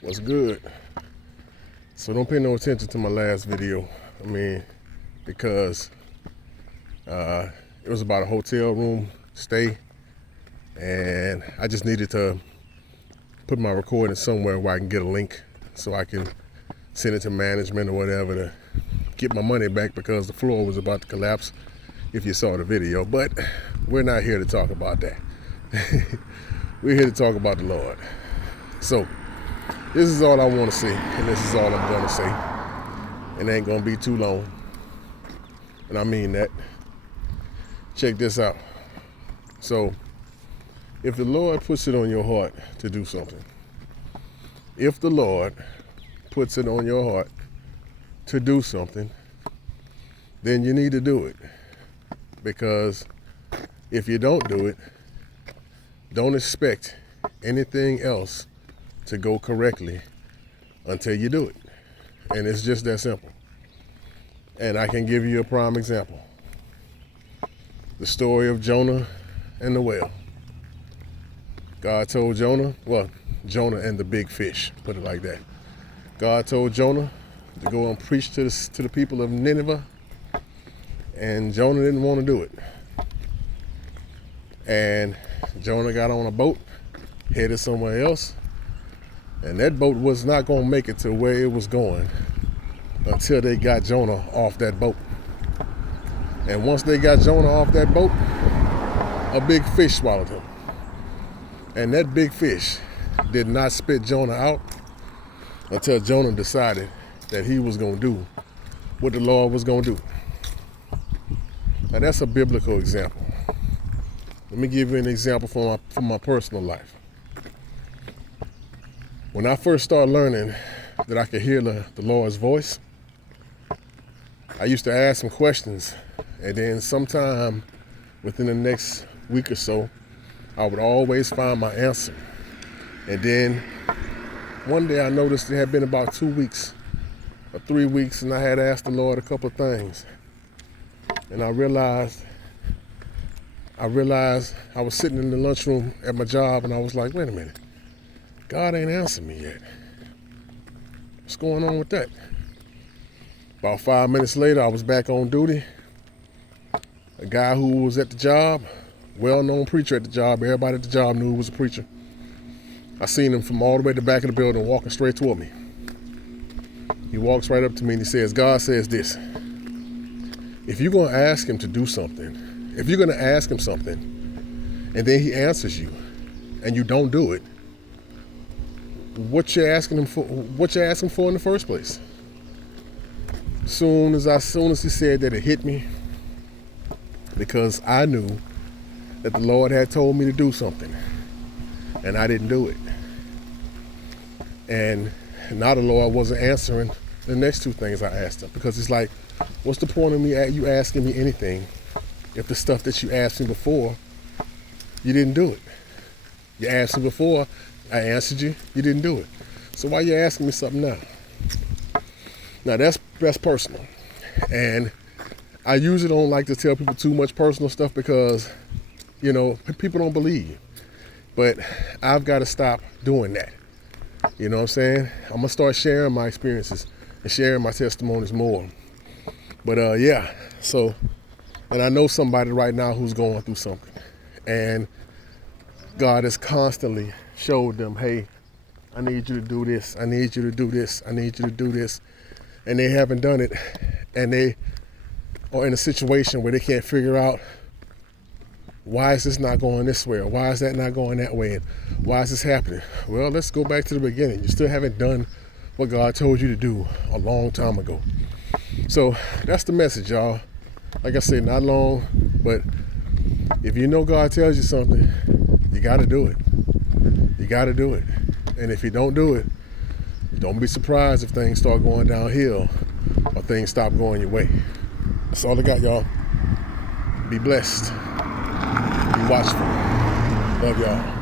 What's good? So don't pay no attention to my last video. Because it was about a hotel room stay, and I just needed to put my recording somewhere where I can get a link so I can send it to management or whatever to get my money back, because the floor was about to collapse if you saw the video. But we're not here to talk about that. We're here to talk about the Lord. So this is all I want to say, and this is all I'm going to say. It ain't going to be too long, and I mean that. Check this out. So if the Lord puts it on your heart to do something, if the Lord puts it on your heart to do something, then you need to do it. Because if you don't do it, don't expect anything else to go correctly until you do it. And it's just that simple. And I can give you a prime example. The story of Jonah and the whale. God told Jonah, Jonah and the big fish, put it like that. God told Jonah to go and preach to the people of Nineveh, and Jonah didn't want to do it. And Jonah got on a boat, headed somewhere else, and that boat was not going to make it to where it was going until they got Jonah off that boat. And once they got Jonah off that boat, a big fish swallowed him. And that big fish did not spit Jonah out until Jonah decided that he was going to do what the Lord was going to do. Now that's a biblical example. Let me give you an example from my personal life. When I first started learning that I could hear the Lord's voice, I used to ask him questions, and then sometime within the next week or so, I would always find my answer. And then one day I noticed it had been about 2 weeks or 3 weeks, and I had asked the Lord a couple of things. And I realized I was sitting in the lunchroom at my job, and I was like, wait a minute, God ain't answered me yet. What's going on with that? About 5 minutes later, I was back on duty. A guy who was at the job, well-known preacher at the job, everybody at the job knew he was a preacher. I seen him from all the way to the back of the building walking straight toward me. He walks right up to me and he says, God says this: if you're going to ask him to do something, if you're going to ask him something, and then he answers you, and you don't do it, what you're asking him for in the first place? Soon as he said that, it hit me, because I knew that the Lord had told me to do something, and I didn't do it. And now the Lord wasn't answering the next two things I asked him, because it's like, what's the point of you asking me anything if the stuff that you asked me before, you didn't do it? You asked me before, I answered you, you didn't do it. So why are you asking me something now? Now that's personal. And I usually don't like to tell people too much personal stuff, because, people don't believe. But I've got to stop doing that. You know what I'm saying? I'm going to start sharing my experiences and sharing my testimonies more. But so, and I know somebody right now who's going through something. And God has constantly showed them, hey, I need you to do this. I need you to do this. I need you to do this. And they haven't done it. And they are in a situation where they can't figure out, why is this not going this way? Or why is that not going that way? And why is this happening? Well, let's go back to the beginning. You still haven't done what God told you to do a long time ago. So that's the message, y'all. Like I said, not long, but if you know God tells you something, you got to do it. You got to do it. And if you don't do it, don't be surprised if things start going downhill or things stop going your way. That's all I got, y'all. Be blessed. Be watchful. Love y'all.